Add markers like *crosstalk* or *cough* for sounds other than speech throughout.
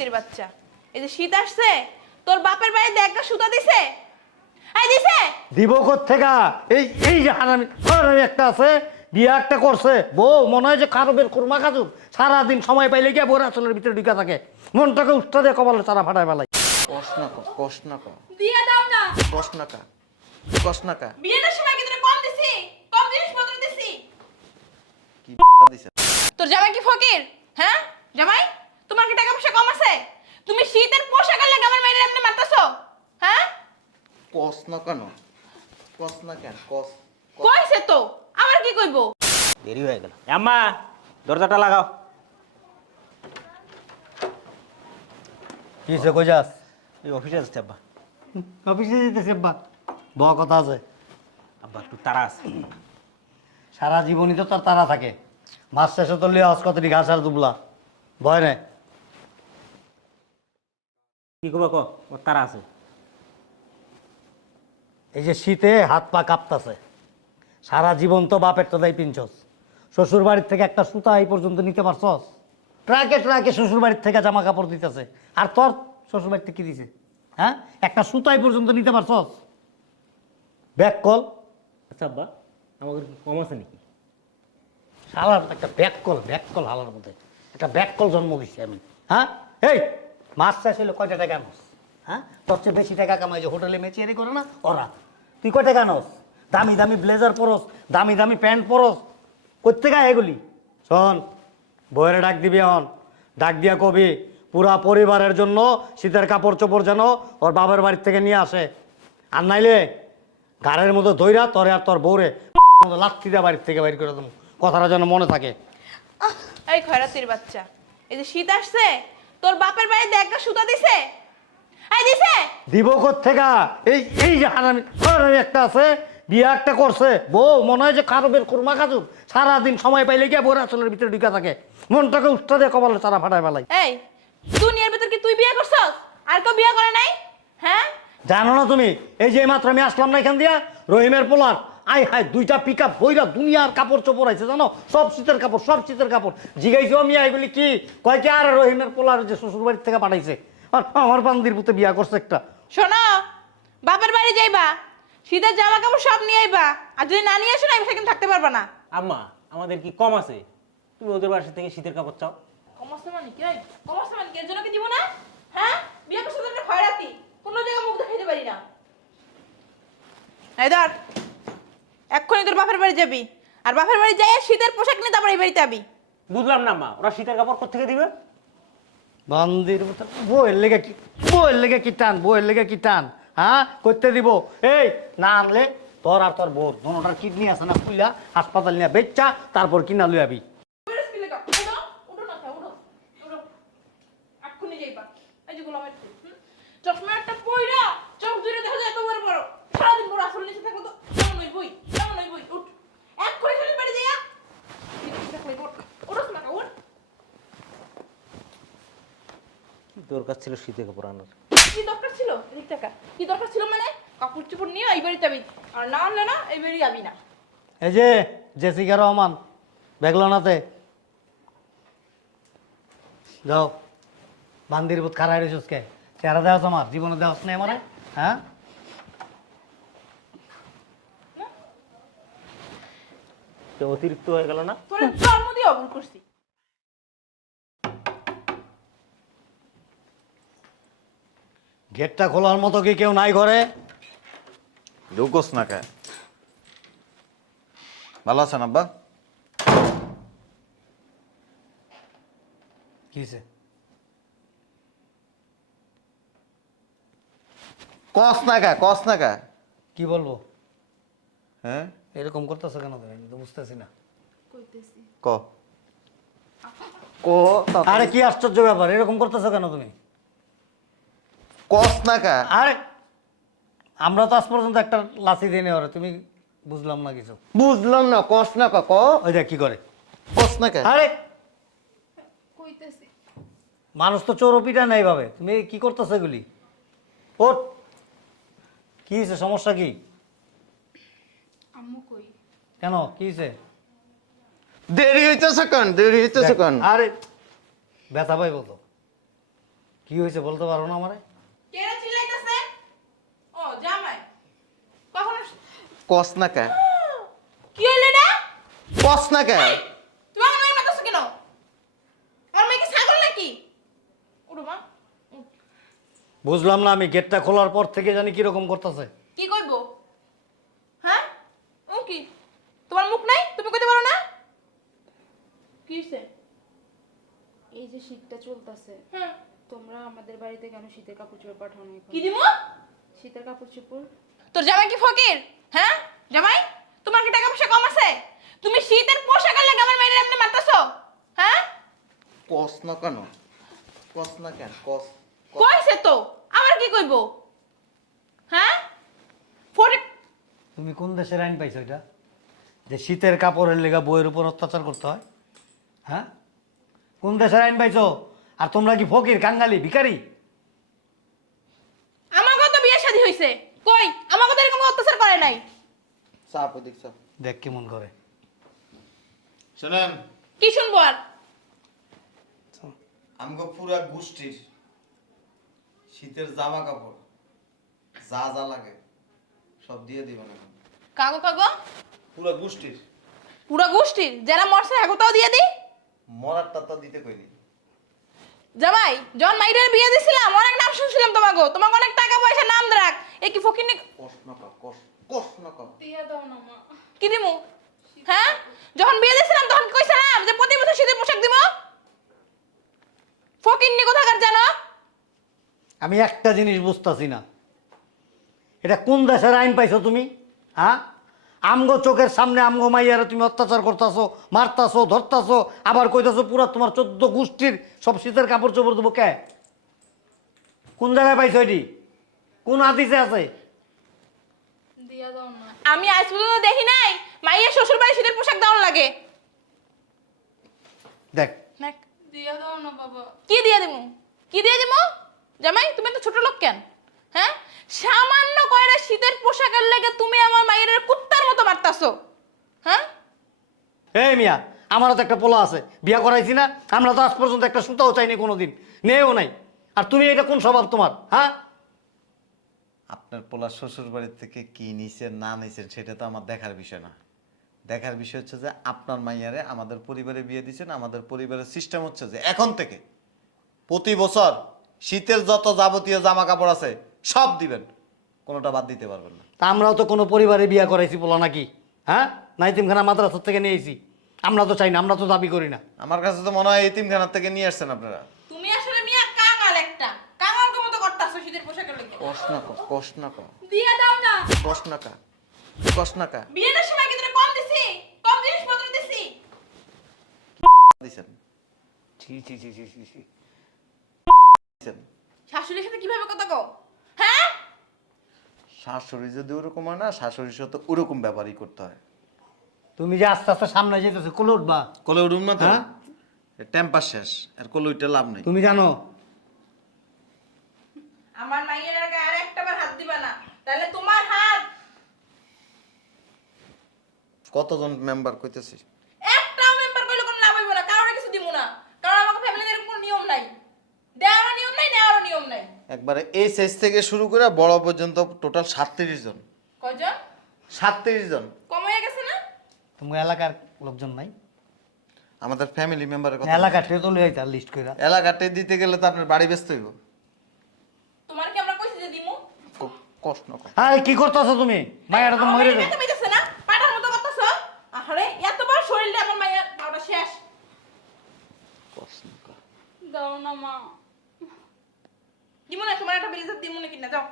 খয়রাতির বাচ্চা। এই যে শীত আসছে তোর বাপের বাড়িতে একটা সুতা দিছে? এই দিছে? দিব থেকে এই এই যে হারামি হারামি একটা আছে বিয়ে একটা করছে। বউ মনে হয় যে কারও বের কুরমা কাজুক সারাদিন সময় পাইলে গিয়ে বোর আসলের ভিতরে ঢুকে থাকে। মনটাকে উষ্টা দিয়ে কপালে চারা ফাটায় বেলায় কষ না ক কষ দিয়ে দাও না। কষ না কা কষ না কা বিয়ের সময় কি তোরে কম দিছি? কম জিনিসপত্র দিছি? কি দিছে? তোর জামাই কি ফকির? হ্যাঁ? জামাই? তোমার কি টাকা পয়সা কম আছে? তুমি শীতের পোশাক লাগে আমার মেয়ের এমনি মারতেছো? হ্যাঁ? কষ না কেন? কষ না কেন? কষ ক- কইছে তো আমার কি কইবো? দেরি হয়ে গেল। আম্মা দরজাটা লাগাও। কি সে কই যাস? এই অফিসে আসছে আব্বা। অফিসে যেতেছে বা ব কথা আছে। আব্বা একটু তাড়া আছে। সারা জীবনই তো তার তারা থাকে। মাস শেষে তো লিয়ে আস কতটি ঘাস আর দুবলা। ভয় নেই? কি করব ক? তাড়া আছে। এই যে শীতে হাত পা কাঁপতাছে। সারা জীবন তো বাপের তো দেয় পিনছস। শ্বশুর বাড়ির থেকে একটা সুতা এই পর্যন্ত নিতে পারছস? ট্রাকে ট্রাকে শ্বশুর বাড়ির থেকে জামা কাপড় দিতেছে। আর তোর শ্বশুর বাড়িতে কি দিছে? হ্যাঁ? একটা সুতা এই পর্যন্ত নিতে পারছস? Back call. আচ্ছা আব্বা আমাকে কি কম আছে নাকি? শালার একটা ব্যাক কল ব্যাক কল হালার মধ্যে। একটা ব্যাক কল জন্ম দিচ্ছি আমি। হ্যাঁ? এই! মাছ চাষ হলে কয়টা টাকা আনস হ্যাঁ? তোর চেয়ে বেশি টাকা কামাই যে হোটেলে মেচিয়ারি করে না, ওরা। তুই কয় টাকা আনস? দামি দামি ব্লেজার পরস, দামি দামি প্যান্ট পরস। গা এগুলি? শোন বইয়ের ডাক দিবি এখন। ডাক দিয়া কবি, পুরা পরিবারের জন্য শীতের কাপড় চোপড় যেন ওর বাবার বাড়ির থেকে নিয়ে আসে। আর নাইলে গাড়ির মধ্যে দইরা তোরে আর তোর বউরে মতো লাত্তি বাড়ির থেকে বাইর করে দেবো। কথাটা যেন মনে থাকে। এই খয়রাতির বাচ্চা, এই যে শীত আসছে তোর বাপের বাড়িতে একটা সুতা দিছে? এই দিছে? দিব থেকে এই এই যে হারামি হারামি একটা আছে বিয়ে একটা করছে। বউ মনে হয় যে কারও বের কুরমা কাজুক সারাদিন সময় পাইলে গিয়ে বোর আসলের ভিতরে ঢুকে থাকে। মনটাকে উষ্টা দিয়ে কপালে চারা ফাটায় বেলায় এই দুনিয়ার ভিতর কি তুই বিয়ে করছস? আর কেউ বিয়ে করে নাই? হ্যাঁ? জানো না তুমি এই যে মাত্র আমি আসলাম না এখান দিয়া রহিমের পোলার। আই হাই দুইটা পিক আপ বইরা দুনিয়ার কাপড় চোপড় আছে জানো? সব শীতের কাপড় সব শীতের কাপড়। জিগাইছো আমি এগুলি কি? কয় কি আর রহিমের পোলার যে শ্বশুর বাড়ির থেকে পাঠাইছে? আর আমার বান্দির পুতে বিয়া করছে একটা। শোনো বাপের বাড়ি যাইবা শীতের জামা কাপড় সব নিয়ে আইবা আর যদি না নিয়ে আসো না আমি সেখানে থাকতে পারবা না। আম্মা আমাদের কি কম আছে? তুমি ওদের বাসা থেকে শীতের কাপড় চাও। কমাসে মানে কি? এই? কমাসে মানে কি? এর জন্য কি দিব না? হ্যাঁ? বিয়ে করছ তো খয়রাতি। কোনো জায়গায় মুখ দেখাইতে পারি না। এই ধর এক্ষুনি তোর বাপের বাড়ি যাবি। আর বাপের বাড়ি যাই শীতের পোশাক নিয়ে তারপর এই বাড়িতে আবি। বুঝলাম না মা ওরা শীতের কাপড় কোথেকে দিবে? বান্দির মতো বইয়ের লেগে কি বইয়ের লেগে কি টান বইয়ের লেগে কি টান হ্যাঁ? করতে দিব। এই না আনলে তোর আর তোর বোর দোনোটার কিডনি আছে না খুইলা হাসপাতাল নিয়ে বেচা তারপর কিনা লই আবি উঠো উঠো না উঠো উঠো এক্ষুনি যাইবা এই যে গোলামের ফুল, হুম? চশমা একটা পইরা চোখ জুড়ে দেখা যায় এত বড় বড় সারাদিন বড় আসল নিচে থাকো তো কেমন ওই বই কেমন ওই বই উঠ এক্ষুনি চলে বাড়ি যাইয়া উঠোস না উঠ কি দরকার ছিল শীতের কাপড় আনার। কি দরকার ছিল? এদিক টাকা কি দরকার ছিল মানে? কাপড় চোপড় নিয়ে এই বাড়িতে আবি। আর না আনলে না এই বাড়ি আবি না। এই যে জেসিকা রহমান বেগলনাতে যাও। বান্দির বুত খারাই রয়েছিস কে চেহারা দেওয়া আমার জীবনে দেওয়াস নাই আমার হ্যাঁ? তো অতিরিক্ত হয়ে গেল না? তোর জন্ম দিয়ে অবল করছি। গেটটা খোলার মতো কি কেউ নাই ঘরে? ঢুকোস না কা? ভালো আছেন আব্বা? কিছে কস না কা কস না কা? কি বলব? হ্যাঁ? এরকম করতেছো কেন তুমি? তো বুঝতেছি না। ক। কো আরে কি আশ্চর্য ব্যাপার এরকম করতেছো কেন তুমি? কস না কা। আরে আমরা তো আজ পর্যন্ত একটা লাসি দিয়ে নেওয়ার তুমি বুঝলাম না কিছু। বুঝলাম না কস না কা ক ওই দেখ কি করে। কস না কা। আরে কইতেছি। মানুষ তো চোরপিটা নাই ভাবে তুমি কি করতেছো এগুলি? ওট কি হয়েছে সমস্যা কি? আম্মু কই? কেন কি হয়েছে দেরি হইতেছে কেন দেরি হইতেছে কেন? আরে ব্যথা পাইবো তো। কি হয়েছে বলতে পারো না আমারে? কে চিল্লাইতেছে? ও জামাই। কখন আস- কস না কেন কি হইল না কস না কেন তুমি আমার মেয়ের মাথাছো কেন? আমার মেয়ে কি ছাগল নাকি? উঠো মা বুঝলাম না আমি গেটটা খোলার পর থেকে জানি কীরকম করতেছে। কি কইবো? হ্যাঁ? ও কি? তোমার মুখ নাই? তুমি কইতে পারো না? কি হইছে? এই যে শীতটা চলতেছে। হ্যাঁ। তোমরা আমাদের বাড়িতে কেন শীতের কাপড় চোপড় পাঠাও না এখন? কি দিমু? শীতের কাপড় চোপড়। তোর জামাই কি ফকির? হ্যাঁ? জামাই তোমার কি টাকা পয়সা কম আছে? তুমি শীতের পোশাকের লাগে আমার মেয়ের এমনি মারতেছো? হ্যাঁ? কস না কেন? কস না কেন? কস। কইছে তো আবার কি কইবো? হ্যাঁ? ফটিক তুমি কোন দেশের আইন পাইছো এটা? যে শীতের কাপড়ের লেগা বইয়ের উপর অত্যাচার করতে হয়? হ্যাঁ? কোন দেশের আইন পাইছো? আর তোমরা কি ফকির কাঙ্গালি ভিখারি? আমাকেও তো বিয়ে শাদী হইছে। কই? আমাকে তো এরকম অত্যাচার করে নাই। চাপ ওদিক চাপ দেখ কেমন করে। শোনেন। কি শুনব আর? আমগো পুরা গোষ্ঠীর শীতের জামা কাপড় যা যা লাগে সব দিয়ে দিবেন এখন। কাগো কাগো? পুরা গোষ্ঠীর। পুরো গোষ্ঠীর? যারা মরছে হাগুতাও দিয়ে দি মরারটা তো দিতে কইনি। জামাই জন মাইরের বিয়ে দিছিলাম অনেক নাম শুনছিলাম তোমাকে। তোমাকে অনেক টাকা পয়সা নাম রাখ। এ কি ফকির কস না কর কস কস না কর। দিয়ে দাও না মা। কি দিমু? হ্যাঁ? যখন বিয়ে দিছিলাম তখন কইছিলাম যে প্রতি বছর শীতের পোশাক দিব ফকির নি কোথাকার জানো? আমি একটা জিনিস বুঝতাছি না। এটা কোন দেশের আইন পাইছো তুমি? হ্যাঁ? আমগো চোখের সামনে আমগো মাইয়ারে তুমি অত্যাচার করতাছো মারতাছো ধরতাছো আবার কইতাছো পুরা তোমার চোদ্দ গোষ্ঠীর সব শীতের কাপড় চোপড় দেবো কে? কোন জায়গায় পাইছো এটি? কোন আদিসে আছে? দাও আমি আজ পর্যন্ত দেখি নাই মাইয়ের শ্বশুর বাড়ি শীতের পোশাক দেওয়ার লাগে। দেখ। দেখ, দিয়ে দাও না বাবা। কি দিয়া দিমু? কি দিয়ে দিমু? জামাই তুমি তো ছোট লোক কেন? হ্যাঁ? সামান্য কয়টা শীতের পোশাকের লাগে তুমি আমার মায়ের কুত্তার মতো মারতাছো। হ্যাঁ? এই মিয়া আমারও তো একটা পোলা আছে বিয়া করাইছি না আমরা তো আজ পর্যন্ত একটা সুতাও চাইনি কোনোদিন নেও নাই। আর তুমি এটা কোন স্বভাব তোমার হ্যাঁ? আপনার পোলা শ্বশুর বাড়ির থেকে কি নিছেন না নিছেন সেটা তো আমার দেখার বিষয় না। দেখার বিষয় হচ্ছে যে আপনার মাইয়ারে আমাদের পরিবারে বিয়ে দিচ্ছেন আমাদের পরিবারের সিস্টেম হচ্ছে যে এখন থেকে প্রতি বছর শীতের যত যাবতীয় জামা কাপড় আছে সব দিবেন। কোনোটা বাদ দিতে পারবেন না। তা আমরাও তো কোনো পরিবারে বিয়া করাইছি পোলা নাকি? হ্যাঁ? নাইতিমখানা মাদ্রাসার থেকে নিয়েছি আমরা তো চাই না আমরা তো দাবি করি না। আমার কাছে তো মনে হয় এতিমখানার থেকে নিয়ে আসছেন আপনারা। তুমি আসলে মিয়া কাঙাল একটা। কাঙাল মতো করতাছো শীতের পোশাকের লাগে কস না কর কস না কর। দিয়ে দাও না। কস না কা কস না কা বিয়ের সময় কি তোরে কম দিছি? কম জিনিসপত্র দিছি? দিছেন। ছি ছি ছি ছি ছি শাশুড়ির সাথে কীভাবে কথা কও? শাশুড়ি যদি ওরকম হয় না শাশুড়ির সাথে ওরকম ব্যাপারই করতে হয়। তুমি যে আস্তে আস্তে সামনে যেতেছো কোলে উঠবা? কোলে উঠুম না তো? হ্যাঁ? টেম্পার শেষ আর কোলে উঠে লাভ নেই। তুমি জানো? আমার মাইয়ের আগে আর একটা বার হাত দিবা না তাহলে তোমার হাত। কতজন মেম্বার কইতেছি একটাও মেম্বার কইলে কোনো লাভ হইব না কারোর কিছু দিব না কারণ আমাকে ফ্যামিলিতে এরকম কোনো নিয়ম নাই দেওয়ারও নিয়ম নাই নেওয়ারও নিয়ম নাই একবারে এই সাইজ থেকে শুরু করে বড় পর্যন্ত টোটাল সাতত্রিশ জন। কয়জন? সাতত্রিশ জন। কম হয়ে গেছে না? তোমার এলাকার লোকজন নাই? আমাদের ফ্যামিলি মেম্বারের কথা এলাকা ট্রে তো লই তার লিস্ট কইরা। এলাকাতে দিতে গেলে তো আপনার বাড়ি ব্যস্ত হইব। তোমার কি আমরা কইছি যে দিমু? ক- কস না কর হ্যাঁ কি করতেছো তুমি? মায়েরা তো মরে মাইয়া যাবে তো মিটাছে না পাটার মতো করতেছো। আরে এত বড় শরীরটা আমার মাইয়া বাবা শেষ। কস না কর দাও না মা। দিমু না তোমার একটা ব্লেজার দিমু না কিনা যাও।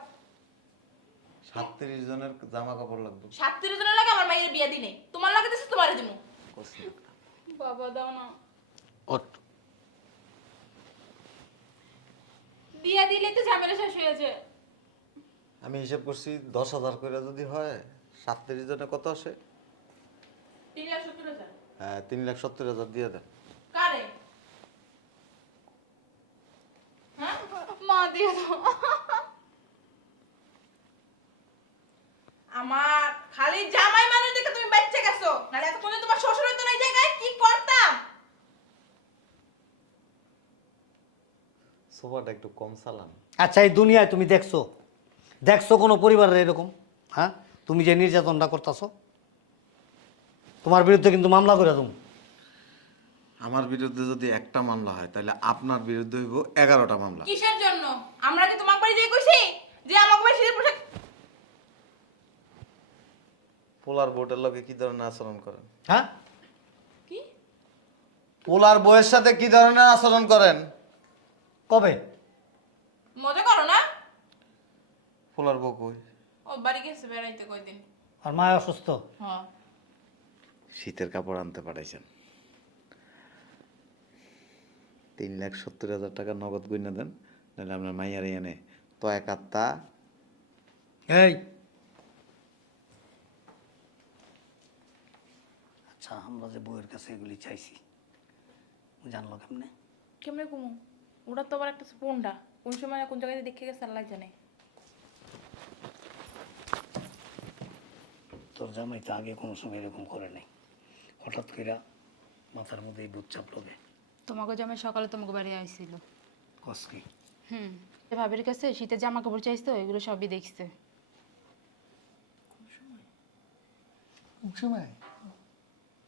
সাতত্রিশ জনের জামা কাপড় লাগবে। সাতত্রিশ জনের লাগে আমার মাইয়ের বিয়ে দিনে। তোমার লাগে দিছে তোমারে দিমু। বাবা দাও না। ওঠ দিয়ে দিলে তো ঝামেলা শেষ হয়ে যায়। আমি হিসাব করছি দশ হাজার করে যদি হয় সাতত্রিশ জনে কত আসে? তিন লাখ সত্তর হাজার। হ্যাঁ তিন লাখ সত্তর হাজার দিয়ে দেন কারে হ্যাঁ দিয়ে আমার খালি জামাই মানুষ দেখে তুমি বাচ্চা গেছো। নাহলে এতক্ষণ তোমার শ্বশুর হইতো না এই জায়গায় কি করতাম? সোফাটা একটু কম চালান। আচ্ছা এই দুনিয়ায় তুমি দেখছ দেখছ কোনো পরিবারের এরকম? হ্যাঁ? তুমি যে নির্যাতনটা করতেছো তোমার বিরুদ্ধে কিন্তু মামলা করে তুমি আমার বিরুদ্ধে যদি একটা মামলা হয় তাহলে আপনার বিরুদ্ধে হইব এগারোটা মামলা। কিসের জন্য? আমরা কি তোমার বাড়ি দিয়ে কইছি যে আমাকে বাড়ি শীতের পোশাক পোলার বোটের লগে কি ধরনের আচরণ করেন? হ্যাঁ? কি? পোলার বউয়ের সাথে কি ধরনের আচরণ করেন? কবে? মজা করো না। পোলার বউ কই? ও বাড়ি গেছে বেড়াইতে কয়দিন? আর মায় অসুস্থ? হ্যাঁ। শীতের কাপড় আনতে পাঠাইছেন। তিন লাখ সত্তর হাজার টাকা নগদ গুইনা দেন নাহলে আপনার মাইয়ার এনে তো এক আত্মা এই! আচ্ছা আমরা যে বইয়ের কাছে এগুলি চাইছি জানলো কেমনে? কেমনে কুমু? ওটা তো আবার একটা স্পুনটা কোন সময় কোন জায়গায় দেখে গেছে আল্লাহ জানে। তোর জামাই তো আগে কোনো সময় এরকম করে নাই। হঠাৎ করে মাথার মধ্যে এই বুধ চাপলবে তোমাকে জামাই সকালে তোমাকে বাড়ি আইছিল। কস কি? হুম। ভাবির কাছে শীতে জামা কাপড় চাইছো এগুলো সবই দেখছে। সময়?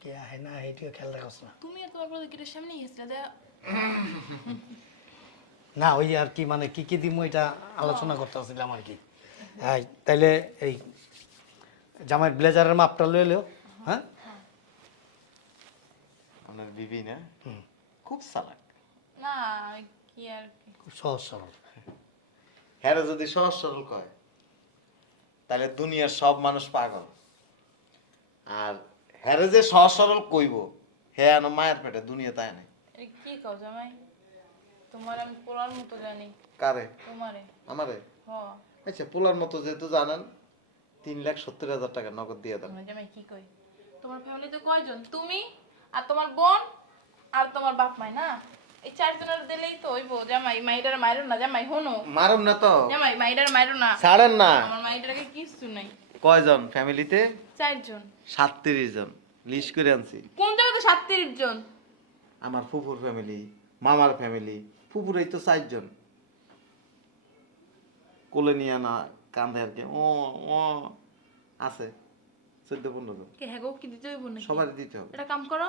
কে আহে না এইটিও খেয়াল রাখস না। তুমি আর তোমার গেটের গেছিলে দে না ওই আর কি মানে কি কি দিমু এটা আলোচনা করতে আসছিলাম আর কি। হ্যাঁ তাইলে এই জামাইয়ের ব্লেজারের মাপটা লয়ে লেও হ্যাঁ? আপনার বিবি না? খুব চালাক না কি আর কি খুব সহজ সরল। হ্যাঁ যদি সহজ সরল কয় তাহলে দুনিয়ার সব মানুষ পাগল। আর হ্যারে যে সহজ সরল কইব হ্যাঁ আনো মায়ের পেটে দুনিয়া তাই নাই। এ কি কও জামাই? তোমার আমি পোলার মতো জানি। কারে? তোমারে। আমারে? হ। আচ্ছা পোলার মতো যেহেতু জানেন তিন লাখ সত্তর হাজার টাকা নগদ দিয়ে দেন। জামাই কি কই তোমার ফ্যামিলিতে কয়জন? তুমি আর তোমার বোন? আর তোমার বাপ মাই না এই চারজনের দিলেই তো হইব। জামাই মাইটার মাইরো না জামাই হনো। মারুন না তো। জামাই মাইটার মাইরো না। ছাড়েন না। আমার মাইটারকে কিছু নাই। কয়জন ফ্যামিলিতে? চারজন। সাতত্রিশ জন। লিস্ট করে আনছি। কোন জায়গাতে সাতত্রিশ জন? আমার ফুফুর ফ্যামিলি মামার ফ্যামিলি ফুফুরই তো চারজন। কোলে নিয়ে না কান্দে আর কি ও ও আছে। চোদ্দ পনেরো জন। কে হ্যাঁ গো, কি দিতে হইব নাকি? সবার দিতে হবে। এটা কাম করো।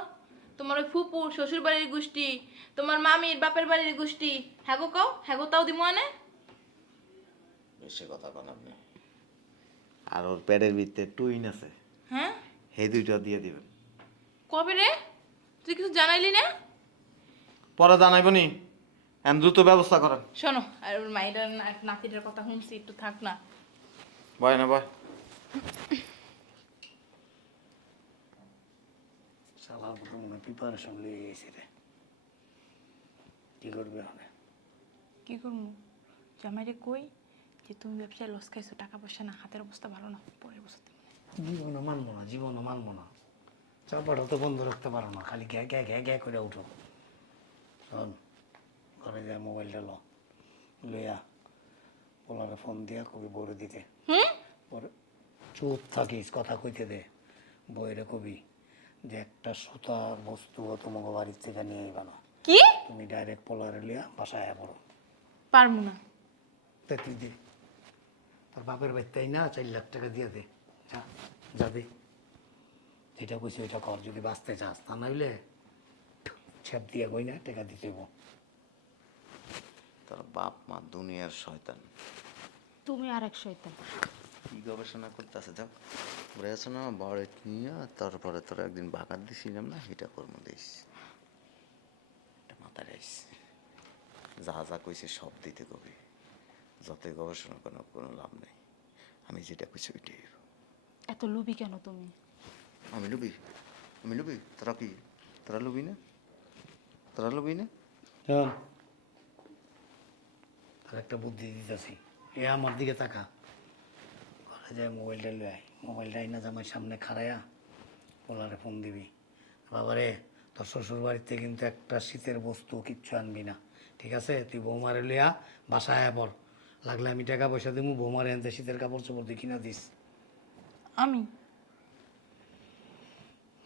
তোমার ওই ফুপু শ্বশুর বাড়ির গোষ্ঠী তোমার মামির বাপের বাড়ির গোষ্ঠী। হ্যাগো কও হ্যাগো তাও দিমু আনে? বেশি কথা কন আপনি। আর ওর প্যাডের ভিতরে টুইন আছে। হ্যাঁ? সেই দুইটা দিয়ে দিবেন। কবে রে? তুই কিছু জানাইলি না? পরে জানাইব নি। এখন দ্রুত ব্যবস্থা করেন। শোনো আর ওর মাইটার নাতিটার কথা শুনছি একটু থাক না। বয় না বয়। মতো মনে প্রিপারেশন লিয়ে গেছি রে। কি করবে হবে কি করব? জামাইরে কই যে তুমি ব্যবসায় লস খাইছো টাকা পয়সা না হাতের অবস্থা ভালো না পরে বসতে জীবনে মানবো না জীবনে মানবো না। চাপাটা তো বন্ধ রাখতে পারো না খালি গ্যা গ্যা গ্যা গ্যা করে উঠো। শোন ঘরে যা মোবাইলটা লো। লইয়া ওনারে ফোন দিয়া কবি বড় দিতে। পরে চুপ থাকিস কথা কইতে দে। বইরে কবি যে একটা সুতার বস্তু তোমাকে বাড়ির থেকে নিয়ে আইবা না কি? তুমি ডাইরেক্ট পোলারে লিয়া বাসায় আয়া পড়ো। পারব না। তা তুই দে? তোর বাপের বাড়িতেই না? চার লাখ টাকা দিয়ে দে। যা যা দে। যেটা কইছি ওইটা কর যদি বাঁচতে চাস। তা নাইলে ছেপ দিয়ে কই না টাকা দিতে। তোর বাপ মা দুনিয়ার শয়তান। তুমি আর এক শয়তান। কি গবেষণা করতেছে? যাও না বড় নিয়ে তারপরে তোর একদিন বাগার দিছিলাম না সেটা কর্ম দিস। এটা মাথায় রাইস। যা যা কইছে সব দিতে কবি। যতই গবেষণা কোনো কোনো লাভ নেই। আমি যেটা কইছি ওইটাই হইব। এত লুবি কেন তুমি? আমি লুবি? আমি লুবি? তোরা কি? তোরা লুবি না? তোরা লুবি না? শোন আর একটা বুদ্ধি দিতেছি। এ আমার দিকে তাকা। ঘরে যায় মোবাইলটা আয়। মোবাইলটা আইনা জামাই সামনে খাড়ায়া পোলারে ফোন দিবি। বাবারে তোর শ্বশুর বাড়িতে কিন্তু একটা শীতের বস্তু কিচ্ছু আনবি না। ঠিক আছে? তুই বৌমারে লইয়া বাসায় আয়া পর লাগলে আমি টাকা পয়সা দিব বৌমারে আনতে শীতের কাপড় চোপড় তুই কিনা দিস। আমি?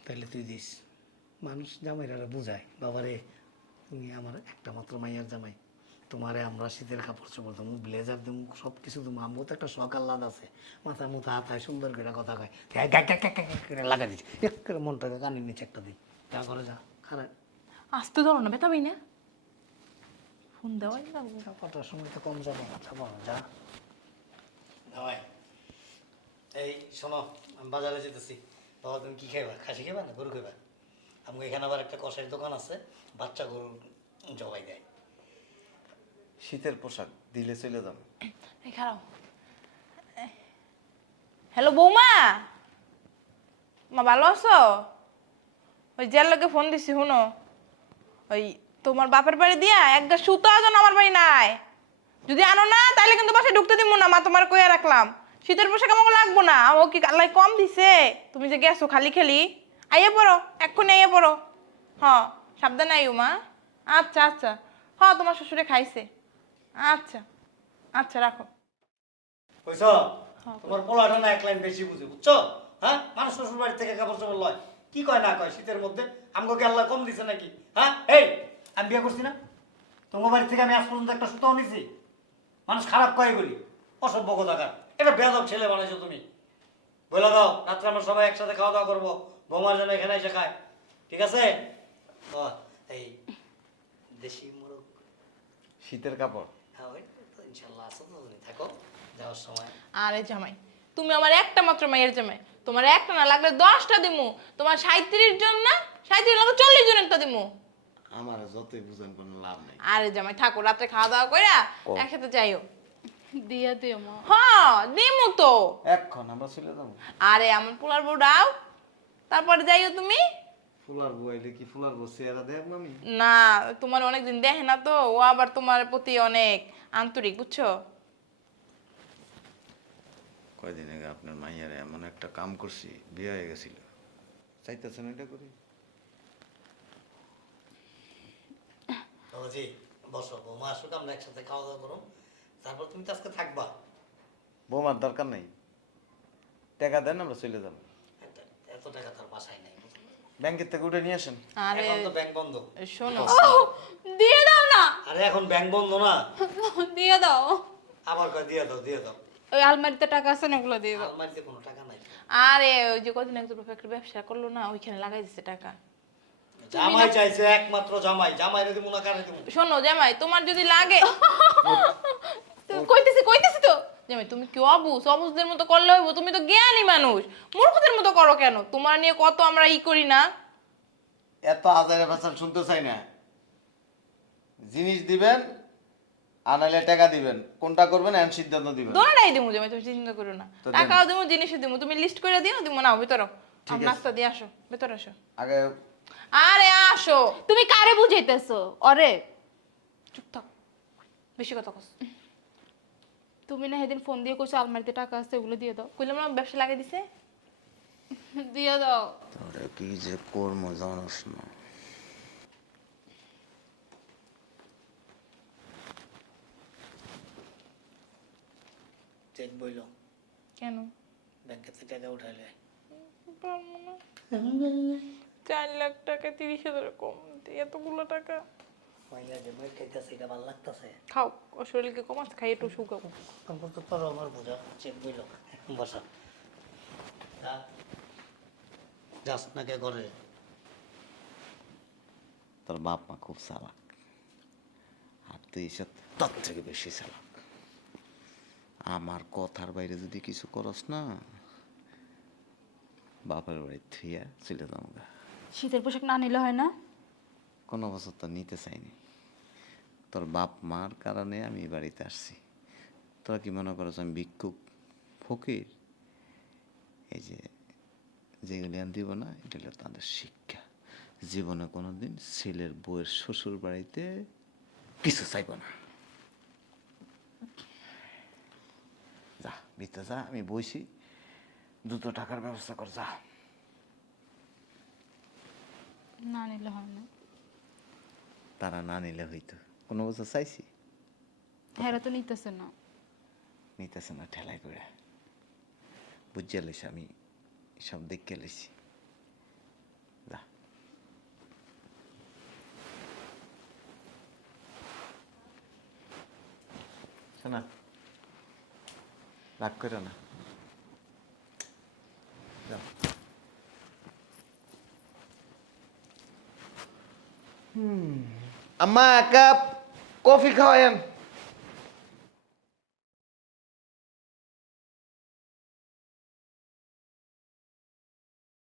তাহলে তুই দিস। মানুষ জামাইরা বুঝায় বাবারে তুমি আমার একটা মাত্র মাইয়ার জামাই। তোমারে আমরা শীতের কাপড় চোপড় দেবো ব্লেজার দেবো সব কিছু দেবো আমগো তো একটা শখ আহ্লাদ আছে। মাথা মুথা হাতায় সুন্দর করে কথা কয়। লাগা দিচ্ছে এক করে মনটাকে কানের নিচে একটা দিই। যা করে যা। খারাপ। আসতে ধরো না বেতাবি না? ফোন দেওয়াই লাগবে কটার সময় তো কম যাব। যাব যা। ভাই এই শোনো আমি বাজারে যেতেছি। বাবা তুমি কি খাইবা? খাসি খাইবা না গরু খাইবা? আমাকে এখানে আবার একটা কষাইয়ের দোকান আছে। বাচ্চা গরু জবাই দেয়। শীতের পোশাক, দিলে চলে যাবে। হ্যালো বৌমা। মা, ভালো আছো? ওই যার লোকে ফোন দিছি, শুনো। ওই তোমার বাপের বাড়ি দিয়া একটা সুতো আজন আমার বাড়ি নাই। যদি আনো না তাহলে কিন্তু বাসায় ঢুকতে দিব না, মা তোমার কইয়া রাখলাম। শীতের পোশাক আমাকে লাগবো না, ও কি আল্লাহ কম দিছে? তুমি যে গেছো খালি খেলি, আইয়ে পড়ো, এক্ষুনি আইয়ে পড়ো। হ্যাঁ সাবধানে আইও মা। আচ্ছা আচ্ছা। হ্যাঁ তোমার শ্বশুরে খাইছে। আচ্ছা আচ্ছা রাখো। বুঝছ তোমার পোলাটা না এক লাইন বেশি বুঝে বুঝছ? হ্যাঁ? মানুষ শ্বশুর বাড়ি থেকে কাপড় চোপড় লয়। কি কয় না কয় শীতের মধ্যে? আমাকে আল্লাহ কম দিছে নাকি? হ্যাঁ? এই আমি বিয়ে করছি না? তোমার বাড়ি থেকে আমি আজ পর্যন্ত একটা সুতাও নিছি। মানুষ খারাপ কয় বলি অসভ্য কথাকার এটা বেদক ছেলে বানাইছো তুমি। বলে দাও রাত্রে আমরা সবাই একসাথে খাওয়া দাওয়া করব। বৌমার জন্য এখানে এসে খায়। ঠিক আছে? ও, এই দেশি মোরগ। শীতের কাপড়? হ্যাঁ ইনশাল্লাহ আসো তো তুমি থাকো যাওয়ার সময়। আরে জামাই তুমি আমার একটা মাত্র মাইয়ের জামাই তোমার একটা না লাগলে দশটা দিমু তোমার সাঁত্রিশ জন না সাঁত্রিশ লাগলে চল্লিশ জনেরটা দিমু। আমার যতই বুঝেন কোনো লাভ নেই। আরে জামাই থাকো রাত্রে খাওয়া দাওয়া কইরা একসাথে যাইও। দিয়া দিও মা। হ্যাঁ দিমু তো। এক্ষণ আমরা চলে যাব। আরে আমার পোলার বউটাও তারপরে যাইও তুমি। ফুলার বউ এলে কি ফুলার বউ চেহারা দেখব আমি না তোমার অনেকদিন দেখে না তো ও আবার তোমার প্রতি অনেক আন্তরিক বুঝছ? কয়দিন আগে আপনার মাইয়ার এমন একটা কাম করছি বিয়ে হয়ে গেছিল। চাইতেছেন এটা করি? বাবাজি বসো বৌমা আসুক আমরা একসাথে খাওয়া দাওয়া করো তারপর তুমি তো আজকে থাকবা। বৌমার দরকার নেই। টাকা দেন আমরা চলে যাব। এত- এত টাকা তার বাসায় নাই। ব্যাংকের থেকে উঠে নিয়ে আসেন। আরে এখন তো ব্যাংক বন্ধ। শোনো। দিয়ে দাও না। আরে এখন ব্যাংক বন্ধ না? দিয়ে দাও। আবার কয় দিয়ে দাও দিয়ে দাও। ওই আলমারিতে টাকা আছে না ওগুলো দিয়ে দাও। আলমারিতে কোনো টাকা নাই। আরে ওই যে কদিন একজন একটা ব্যবসা করল না ওইখানে লাগাই দিচ্ছে টাকা। জামাই চাইছে একমাত্র জামাই। জামাই রে দিমু না কারে দিমু? শোনো জামাই তোমার যদি লাগে *laughs* *laughs* কইতেছি কইতেছি তো। জামাই তুমি কি অবুজ অবুজদের মতো করলে হইব? তুমি তো জ্ঞানী মানুষ। মূর্খদের মতো করো কেন? তোমার নিয়ে কত আমরা ই করি না? এত হাজারে ভাষা শুনতে চাই না। জিনিস দিবেন আনাইলে টাকা দিবেন। কোনটা করবেন এমন সিদ্ধান্ত দিবেন। দোনোটাই দিমু জামাই তুমি চিন্তা করো না। টাকাও দিমু জিনিসও দিমু। তুমি লিস্ট করে দিও দিমু। না ভিতর। নাস্তা দিয়ে আসো ভিতর আসো। আগে আরে আসো। তুমি কারে বুঝাইতেছো? অরে। চুপ থাক। বেশি কথা কস। তুমি না সেদিন ফোন দিয়ে কইছো আলমারিতে টাকা আছে ওগুলো দিয়ে দাও। কইলাম না ব্যবসা লাগিয়ে দিছে? *laughs* দিয়ে দাও। তোরে কি যে কর্ম জানাস না। চেক বইল। কেন? ব্যাংকের থেকে টাকা না। চার লাখ টাকা তিরিশ হাজার কম এতগুলো টাকা। মাইয়া যে মেয়ে খাইতেছে এটা ভালো লাগতেছে খাও শরীরকে কমাচ্ছে খাই একটু শুকাবো তারপর তো তোর আমার বোঝা চেক বইল বসা যাস না কে করে তোর বাপ মা খুব চালাক। আর তুই এসব তার থেকে বেশি চালাক। আমার কথার বাইরে যদি কিছু করস না বাপের বাড়ি থুইয়া চলে যাব গা। শীতের পোশাক না নিলে হয় না? কোনো বছর তো নিতে চাইনি। তোর বাপ মার কারণে আমি এই বাড়িতে আসছি। তোরা কি মনে করছ আমি ভিক্ষুক ফকির? এই যে যেগুলি আমি দিব না এটা হলো তাদের শিক্ষা। জীবনে কোনো দিন ছেলের বউয়ের শ্বশুর বাড়িতে কিছু চাইব না। যা ভিতরে যা আমি বইছি। দুটো টাকার ব্যবস্থা কর যা। না নিলে হয় না। তারা না নিলে হইতো। কোনো বছর চাইছি? হ্যাঁ তো নিতেছে না। নিতেছে না ঠেলাই করে বুঝিয়ে লইছি আমি সব দেখে লইছি। যা। শোনা রাগ করো না। যাও। আম্মা এক কাপ কফি খাওয়ায়েন।